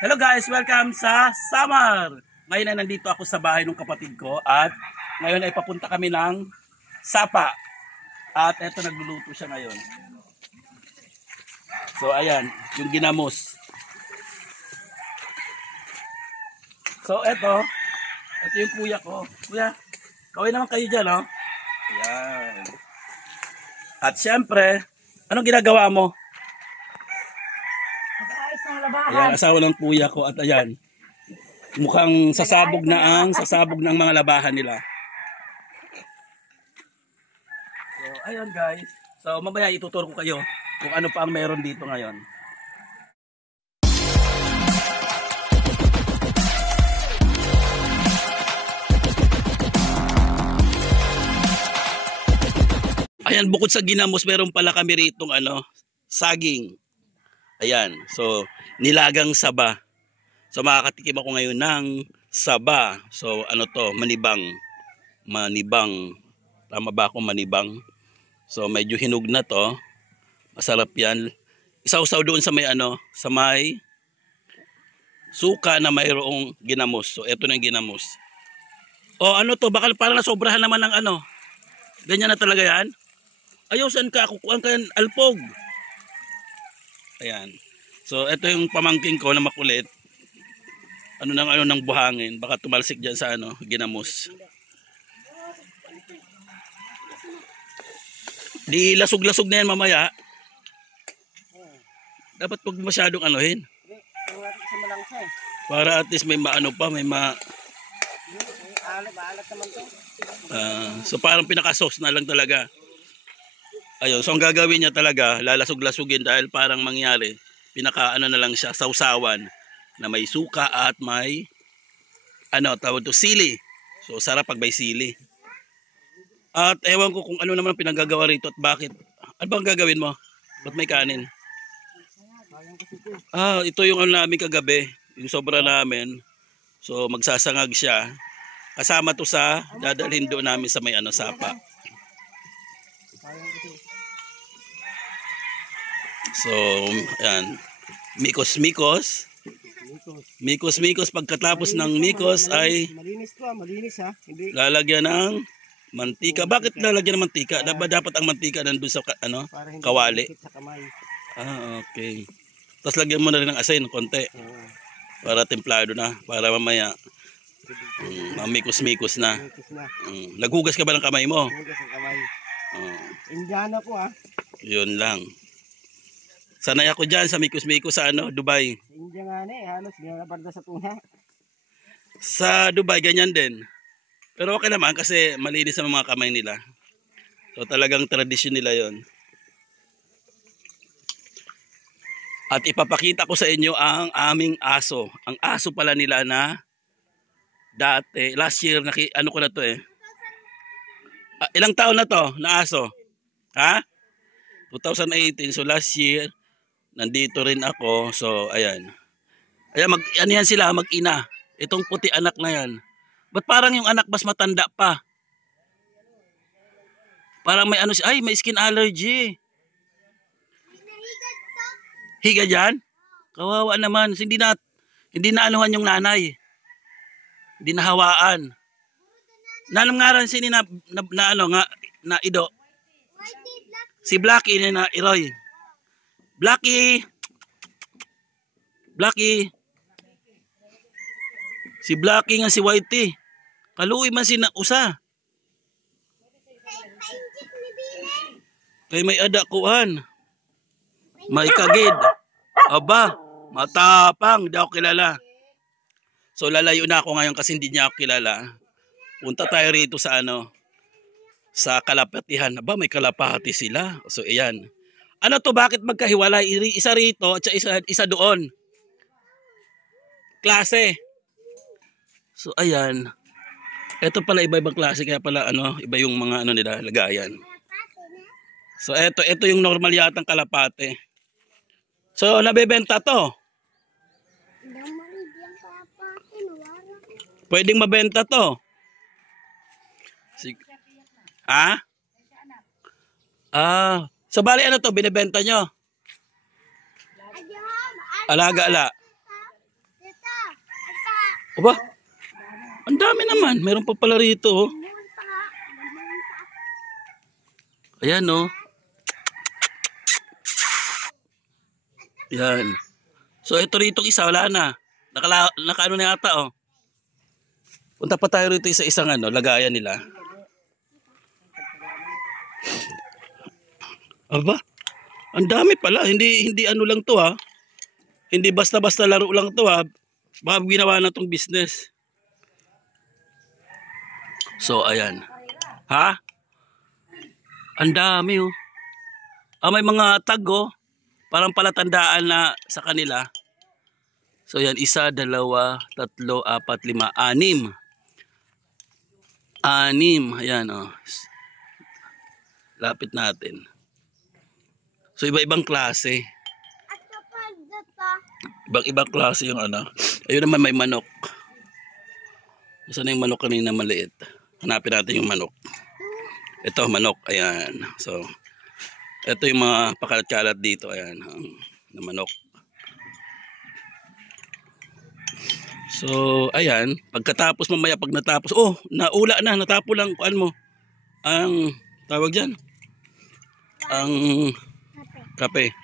Hello guys, welcome sa Samar! Ngayon ay nandito ako sa bahay ng kapatid ko at ngayon ay papunta kami ng Sapa. At eto nagluluto siya ngayon. So ayan, yung ginamos. So ito yung kuya ko. Kuya, kaway naman kayo dyan, no? Ayan. At syempre, anong ginagawa mo? Ayan, asawa ng kuya ko at ayan. Mukhang sasabog ng mga labahan nila. So, ayun guys. So, mamaya ituturo ko kayo kung ano pa ang meron dito ngayon. Ayan, bukod sa ginamos, meron pala kami ritong saging. Ayan, so nilagang saba. So makakatikim ako ngayon ng saba. So ano to, manibang. Tama ba ako, manibang? So medyo hinug na to. Masarap yan. Isaw-saw doon sa may suka na mayroong ginamos. So eto na yung ginamos. O ano to, baka parang nasobrahan naman ng ganyan na talaga yan. Ayusan ka, kukuhan ka yan, alpog. Ayan. So, ito yung pamangking ko na makulit. Ng buhangin. Baka tumalsik dyan sa ginamos. Di lasog-lasog na yan mamaya. Dapat pag masyadong anuhin. Para at least may maano pa, may ma... so, parang pinaka-sauce na lang talaga. Ayun, so ang gagawin niya talaga, lalasog-lasugin dahil parang mangyari, na lang siya, sausawan na may suka at may tawag to, sili. So sarap pag may sili. At ewan ko kung ano naman pinagagawa rito at bakit. Ano bang gagawin mo? Ba't may kanin? Ito yung namin kagabi, yung sobra namin. So magsasangag siya. Kasama to sa dadalhin doon namin sa may Sapa. So, ayan. Mikos-mikos. Pagkatapos ng mikos ay malinis ha. Lalagyan ng mantika. Bakit lalagyan ng mantika? Dapat ang mantika nandun sa kawali. Okay. Tapos lagyan mo na rin ng asin konti. Para templado na, para mamaya mamikos-mikos na. Naghugas ka ba ng kamay mo? Naghugas ng kamay. Indiana po ha. Yun lang. Sanay ako dyan sa mikos-mikos sa Dubai. India nga halos ginalabarda sa tuna. Sa Dubai ganyan din. Pero okay naman kasi malinis ang mga kamay nila. So talagang tradisyon nila yon. At ipapakita ko sa inyo ang aming aso. Ang aso pala nila na dati, last year, ko na to eh. Ilang taon na to na aso? Ha? 2018, so last year, nandito rin ako. So, ayan. Ayan, yan sila, mag-ina. Itong puti anak na yan. Ba't parang yung anak mas matanda pa? Parang may may skin allergy. Higa dyan? Kawawa naman. Hindi na anuhan yung nanay. Hindi na hawaan. Nanong sini na ido. Si Blackie na Iroy. Blackie. Si Blackie nga si Whitey. Kaluoy man usa. Kay may ada kuan. May kagid. Aba, matapang, di ako kilala. So lalayo na ako ngayon kasi hindi niya ako kilala. Punta tayo rito sa sa kalapatihan. Aba, may kalapati sila. So ayan. Ano to, bakit magkahiwalay? Isa rito at isa doon. Klase. So ayan. Ito pala iba-ibang klase kaya pala iba yung mga nila lagayan. So ito yung normal yatang kalapate. So nabebenta to. Pwedeng mabenta to. Ha? So bali to binebenta nyo? Alaga ala. Aba, ang dami naman. Meron pa pala rito. Oh. Ayan oh. Yan. So ito rito isa, wala na. Nakaano na yata oh. Punta pa tayo rito sa isang lagayan nila. Aba, ang dami pala. Hindi ano lang to ha. Hindi basta-basta laro lang to ha. Baka ginawa na tong business. So ayan. Ha? Ang dami oh. May mga tag oh. Parang palatandaan na sa kanila. So yan, 1, 2, 3, 4, 5, 6. 6. Ayan oh. Lapit natin. So iba-ibang klase. Ibang klase yung Ayun naman may manok. Saan yung manok kanina maliit? Hanapin natin yung manok. Ito manok. Ayan. So ito yung mga pakalat-kalat dito. Ayan. Na manok. So ayan. Pagkatapos mamaya pag natapos. Oh naula na. Natapo lang. Kuan mo. Ang tawag dyan. Ang kape.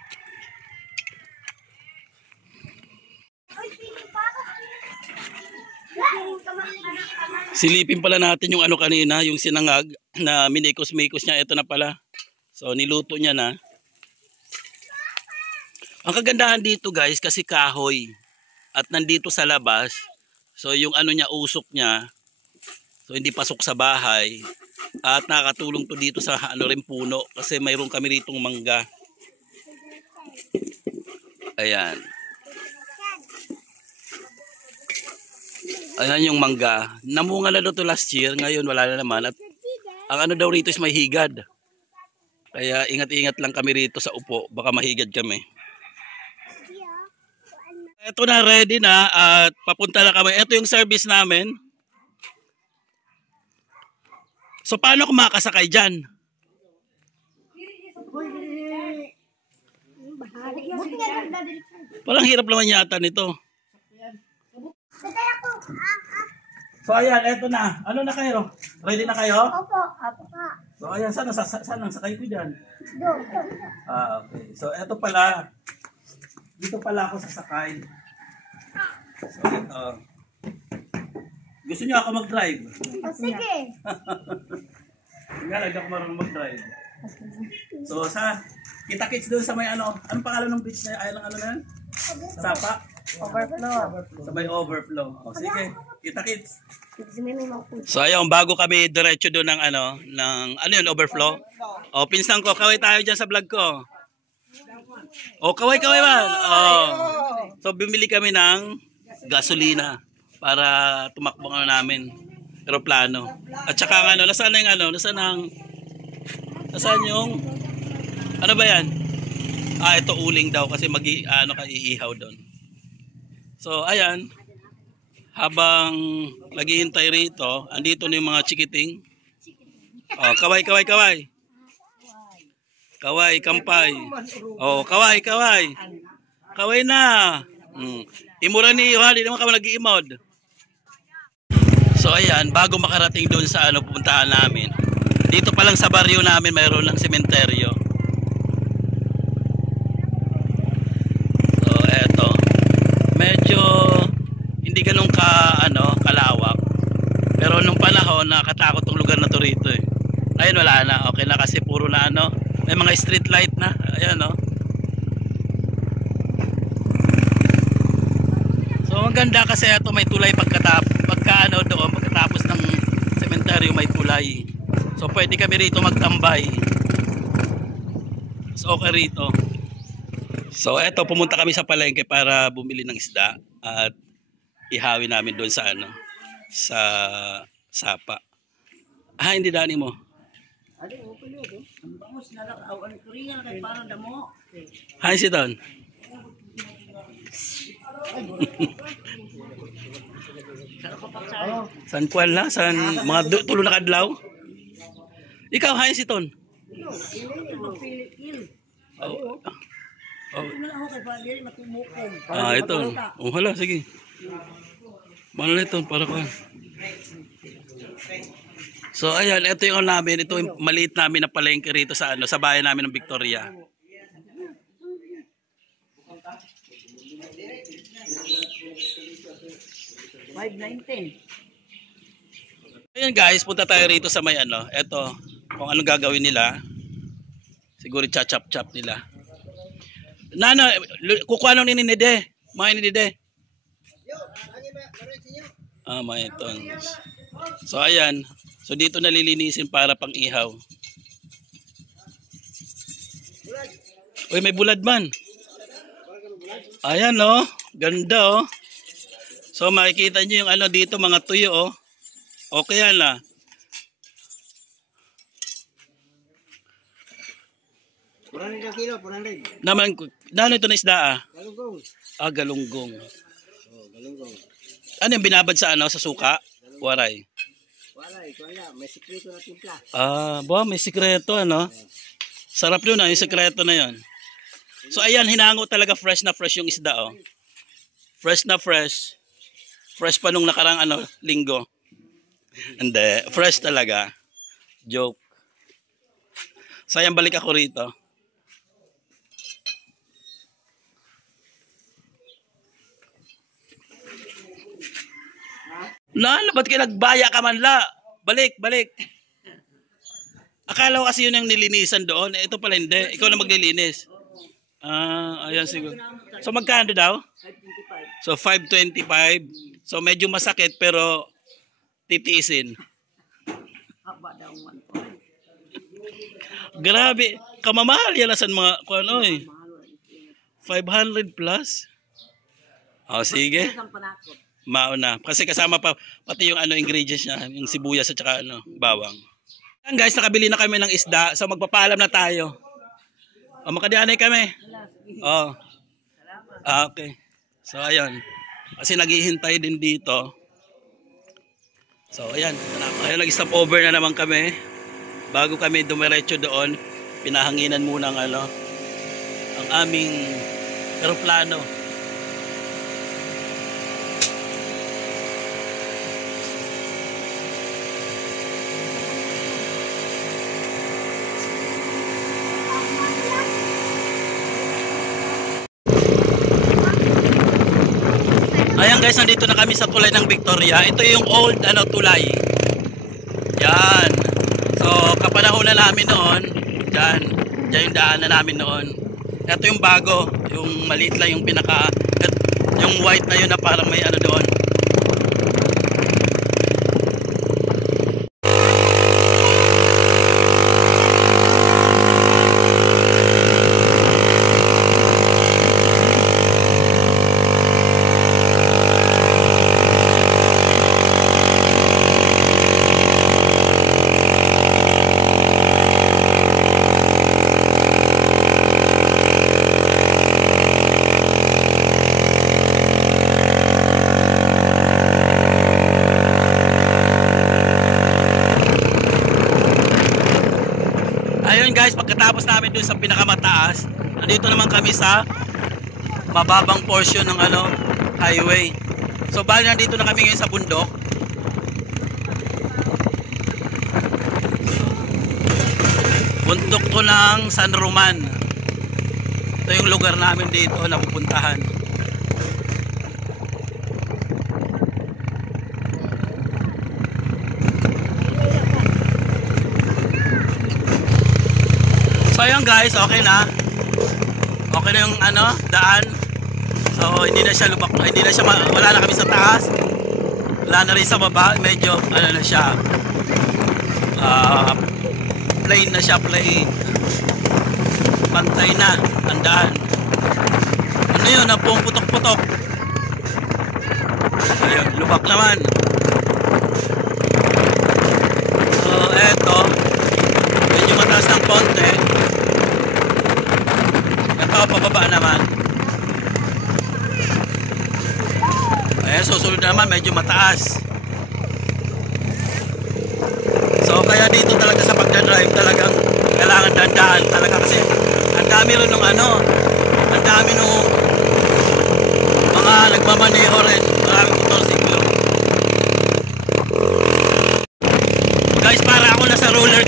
Silipin pala natin yung kanina, yung sinangag na minikos-mikos niya. Ito na pala. So niluto niya na. Ang kagandahan dito guys kasi kahoy at nandito sa labas. So yung niya, usok niya. So hindi pasok sa bahay. At nakakatulong to dito sa rin puno kasi mayroon kami ritong mangga. Ayan. Ayan yung mangga. Namunga na to last year. Ngayon wala na naman. At ang daw rito is may higad. Kaya ingat-ingat lang kami rito sa upo. Baka mahigad kami. Ito na, ready na. At papunta na kami. Ito yung service namin. So paano kung makasakay dyan? Parang hirap naman yata nito. So ayan, eto na. Ano na kayo? Ready na kayo? Opo, opo pa. So ayan, saan ang sakay ko dyan? Doon. Okay. So eto pala. Dito pala ako sasakay. So eto. Gusto niyo ako mag-drive? O sige. Nga, ako marunong mag-drive. So kita-kits doon sa may anong pangalan ng beach na yun? Na yan? Sapa? Overflow. Sa may overflow. O sige, kita-kits. So ayun, bago kami diretso doon ng ng overflow. O pinsan ko, kaway tayo dyan sa vlog ko. O kaway man. O. So bumili kami ng gasolina para tumakbo namin eroplano. At saka nasaan yung ano ba yan? Ito uling daw kasi iihaw doon. So ayan, habang naghihintay rito, andito na yung mga chikiting. Oh, kaway. Kaway, kampay. Oh, kaway. Kaway na. Imura ni Yohali, naman kami nag-iimod. So ayan, bago makarating doon sa pupuntahan namin. Dito pa lang sa baryo namin mayroon ng sementeryo. So eto. Medyo hindi ganun kalawak. Pero nung panahon nakatakot tong lugar na to rito eh. Ngayon wala na. Okay na kasi puro na may mga street light na. Ayan So ang ganda kasi ito may tulay pagkatapos ng sementeryo may tulay. So pwede kami rito magtambay. So okay rito. So eto, pumunta kami sa palengke para bumili ng isda at ihawi namin doon sa sa sapa. Hindi dani mo. Hi si Don. San kuan la? San mga tulo na kadlaw? Ikaw, hi si Ton. Ito. Hala, sige. Manaliton para ko. So ayan, ito yung namin, ito yung maliit namin na palengke rito sa sa bayan namin ng Victoria. Ayan guys, punta tayo rito sa may ito, kung anong gagawin nila. Siguro chachap-chap nila. Nana, kukuha nung ninide. Mga ninide. May ito. So ayan. So dito nalilinisin para pang ihaw. Uy, may bulad man. Ayan oh. Ganda oh. So makikita nyo yung dito mga tuyo oh. Okay yan lah. Purang kilo, purang rin. Naman, ito na isda ah? Galunggong. Galunggong. Oh, galunggong. Ano yung binabad sa sa suka? Waray. Wala, ito na. May sikreto na timpla. May sikreto Sarap yun yung sikreto na yun. So ayan, hinango talaga fresh na fresh yung isda oh. Fresh na fresh. Fresh pa nung nakarang linggo. Hindi, fresh talaga. Joke. So ayan, balik ako rito. Ba't kayo nagbaya ka man la? Balik. Akala ko kasi yun yung nilinisan doon. Ito pala hindi. Ikaw na maglilinis. Ayan siguro. So magkano daw? 525. So 525. So medyo masakit pero titiisin. Grabe. Kamamahal yan sa mga 500 plus. Sige. Mauna. Kasi kasama pa pati yung ingredients niya, yung sibuyas at saka bawang. Ayan guys, nakabili na kami ng isda. So magpapaalam na tayo. Makadianay kami. Okay. So ayan. Kasi naghihintay din dito. So ayan. Ayan, nag-stop over na naman kami. Bago kami dumiretso doon, pinahanginan muna ang aming eroplano. Ayan guys, nandito na kami sa tulay ng Victoria. Ito yung old tulay. Yan. So kapanahon na namin noon, diyan yung daanan namin noon. Ito yung bago, yung maliit lang yung yung white na yun na parang may doon. Guys, pagkatapos namin dun sa pinakamataas, nandito naman kami sa mababang portion ng highway. So bali nandito na kami ngayon sa bundok. Bundok to ng San Roman. Ito yung lugar namin dito na pupuntahan. So ayun guys, okay na. Okay na yung daan. So hindi na siya lubak, wala na kami sa taas. Wala na rin sa baba, medyo na siya. Plain na siya, plain. Pantay na ang daan. Yun, pong putok-putok. Ayun, lubak naman. So eto, medyo mataas ng konti. Pababa naman. Ayan, susunod naman medyo mataas. So kaya dito talaga sa pagdadrive talagang kailangan dandaan talaga kasi ang dami rin ng ang dami ng mga nagmamaneho rin, maraming motorsiklo.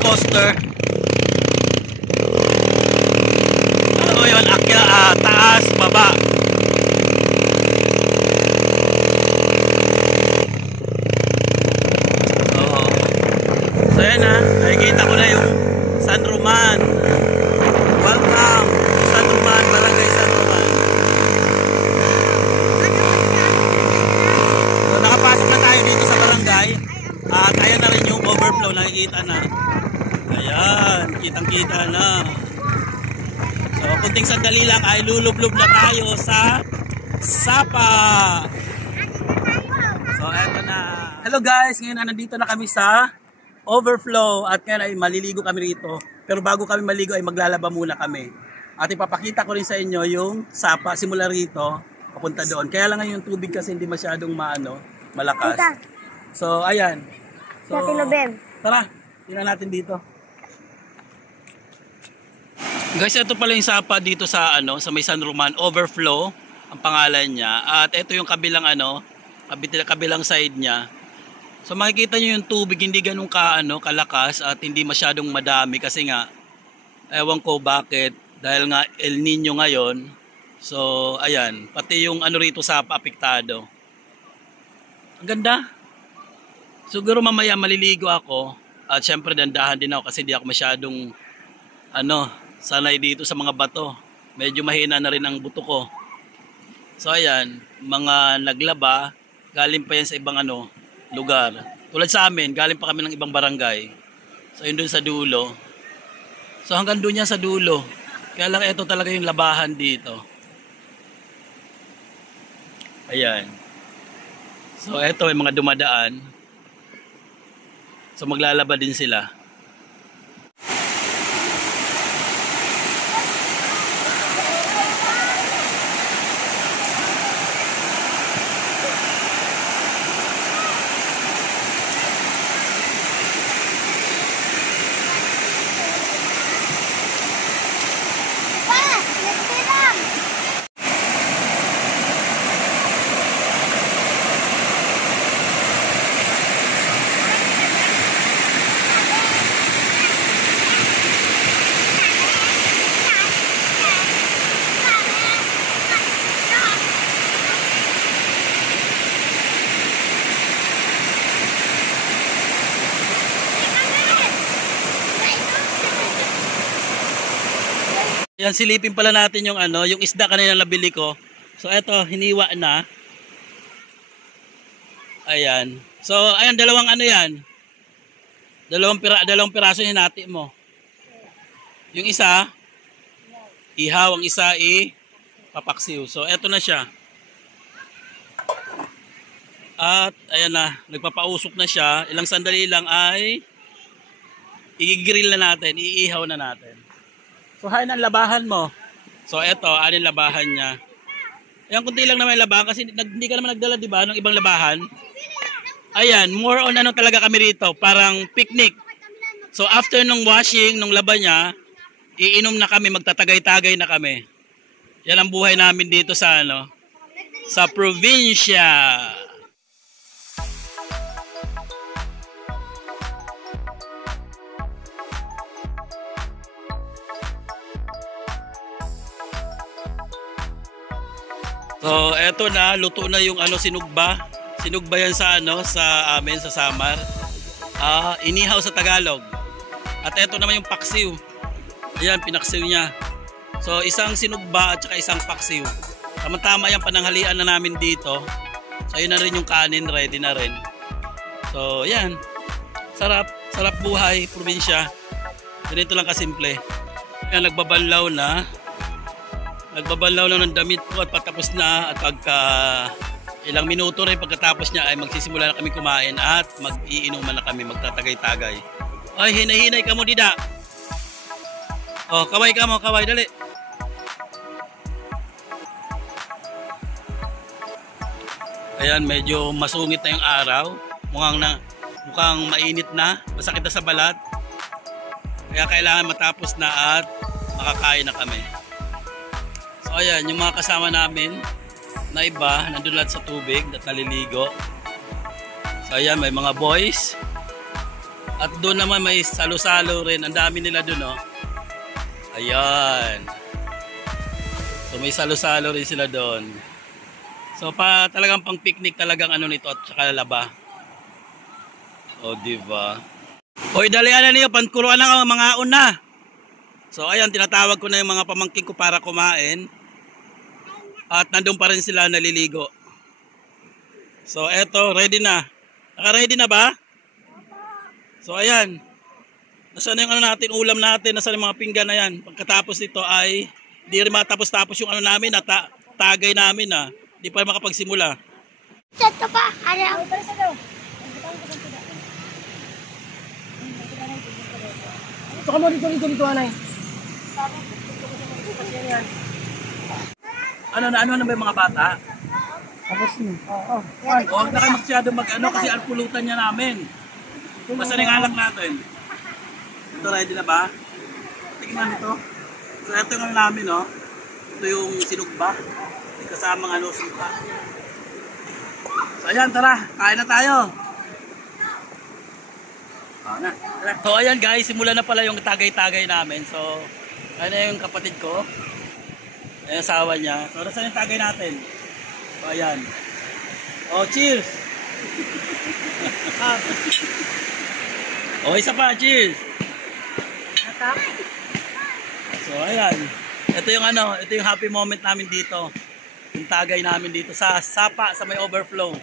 coaster. Alam mo yun, taas, baba. Oo. So yan na, nakikita ko na yung San Roman. Welcome to San Roman, Barangay San Roman. So nakapasok na tayo dito sa barangay. At ayan na rin yung overflow, nakikita na. Ayan, kitang-kita na. So kunting sandali lang ay lulublob na tayo sa Sapa. So eto na. Hello guys, ngayon nandito na kami sa overflow at ngayon ay maliligo kami rito. Pero bago kami maligo ay maglalaba muna kami. At ipapakita ko rin sa inyo yung Sapa simula rito papunta doon. Kaya lang ngayon yung tubig kasi hindi masyadong malakas. So ayan. So, tara, tingnan natin dito. Guys, ito pala yung Sapa dito sa sa may San Roman, overflow ang pangalan niya. At ito yung kabilang kabilang side niya. So makikita niyo yung tubig hindi ganun kalakas at hindi masyadong madami kasi nga ewan ko bakit dahil nga El Nino ngayon. So ayan, pati yung rito Sapa apektado. Ang ganda. Siguro mamaya maliligo ako at syempre dandahan din ako kasi hindi ako masyadong sanay dito sa mga bato. Medyo mahina na rin ang buto ko. So ayan, mga naglaba, galing pa yan sa ibang lugar. Tulad sa amin, galing pa kami ng ibang barangay. So yun dun sa dulo. So hanggang dun yan sa dulo. Kaya lang ito talaga yung labahan dito. Ayan. So ito may mga dumadaan. So maglalaba din sila. Yan, silipin pala natin yung yung isda kanina nabili ko. So eto, hiniwa na. Ayan. So ayan, dalawang yan. Dalawang piraso yung hinati mo. Yung isa ihaw, ang isa papaksiw. So eto na siya. At ayan na, nagpapausok na siya. Ilang sandali lang ay i-grill na natin, iihaw na natin. So, hain ang labahan mo. So, eto, anin labahan niya. Ayan, kunti lang naman yung labahan kasi hindi ka naman nagdala, di ba, ng ibang labahan. Ayan, more on talaga kami rito, parang picnic. So, after nung washing, nung laba niya, iinom na kami, magtatagay-tagay na kami. Yan ang buhay namin dito sa sa probinsya. So, eto na, luto na yung sinugba. Sinugba yan sa sa amin sa Samar. Inihaw sa Tagalog. At eto naman yung paksiw. Ayan, pinaksiw niya. So, isang sinugba at saka isang paksiw. Tama-tama yung pananghalian na namin dito. So, yun na rin yung kanin, ready na rin. So, yan. Sarap, sarap buhay, probinsya. Ganito lang kasimple. Yan, nagbabanlaw na. Nagbabanlaw lang ng damit ko at patapos na at pagka ilang minuto rin pagkatapos niya ay magsisimula na kami kumain at mag-iinuman na kami, magtatagay-tagay. Ay, hinay-hinay ka mo, Dida. Oh, kaway ka mo, kaway, dali. Ayan, medyo masungit na yung araw. Mukhang mainit na, masakit na sa balat. Kaya kailangan matapos na at makakain na kami. So ayan, yung mga kasama namin na iba, nandun lahat sa tubig at naliligo. So ayan, may mga boys. At doon naman may salo-salo rin. Ang dami nila doon, oh. Ayan. So may salo-salo rin sila doon. So talagang pang picnic talagang ano nito at saka laba. O, diba? Hoy, dalian na niyo, pankuruan na mga una. So ayan, tinatawag ko na yung mga pamangkin ko para kumain. At nandun pa rin sila naliligo. So eto, ready na. Naka-ready na ba? So ayan, nasaan na yung ano natin, ulam natin, nasaan yung mga pinggan na yan. Pagkatapos nito ay, di rin matapos-tapos yung ano namin, tagay namin na. Di pa makapagsimula. Ito pa, ano? Ito ka mo dito, anay. Ano ba yung mga bata? Tapos yun. Oo. Huwag na kayo masyado mag-ano kasi ang pulutan niya namin. Basta yung alak natin. Ito, ready na ba? Tingnan ito. So ito yung ano namin, no? Ito yung sinugba. May kasamang ano, suka. So ayan, tara. Kain na tayo. Na. So ayan guys, simula na pala yung tagay-tagay namin. So, ano yung kapatid ko? Yung asawa niya. So, nasaan yung tagay natin? So ayan. Oh, cheers! Oh, isa pa, cheers! So ayan. Ito yung ano, ito yung happy moment namin dito. Yung tagay namin dito sa Sapa, sa may overflow.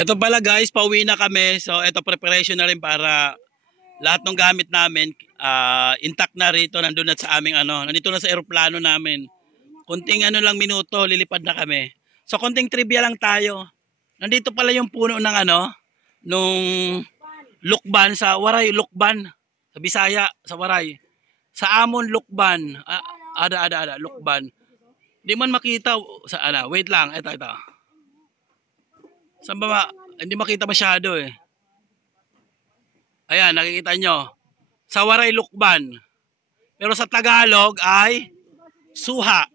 Ito pala guys, pauwi na kami. So ito preparation na rin para lahat ng gamit namin intact na rito, nandun na sa aming ano, nandito na sa eroplano namin. Kunting ano lang minuto, lilipad na kami. So kunting trivia lang tayo. Nandito pala yung puno ng ano, nung lukban sa Waray, lukban sa Bisaya, sa Waray. Sa Amon lukban. Ada lukban. Di man makita sa ano, wait lang, ito. Saan ba? Hindi makita masyado eh. Ayan, nakikita nyo. Sa Waray, lukban. Pero sa Tagalog ay suha.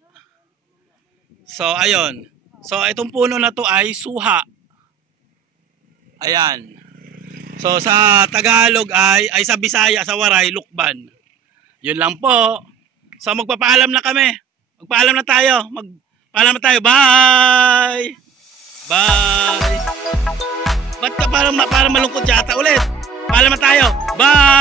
So, ayun. So, itong puno na to ay suha. Ayan. So, sa Tagalog ay sa Bisaya, sa Waray, lukban. Yun lang po. So, magpapaalam na kami. Magpaalam na tayo. Magpaalam na tayo. Bye! Bye! Ba't ka parang malungkot yata ulit? Paalam na tayo. Bye!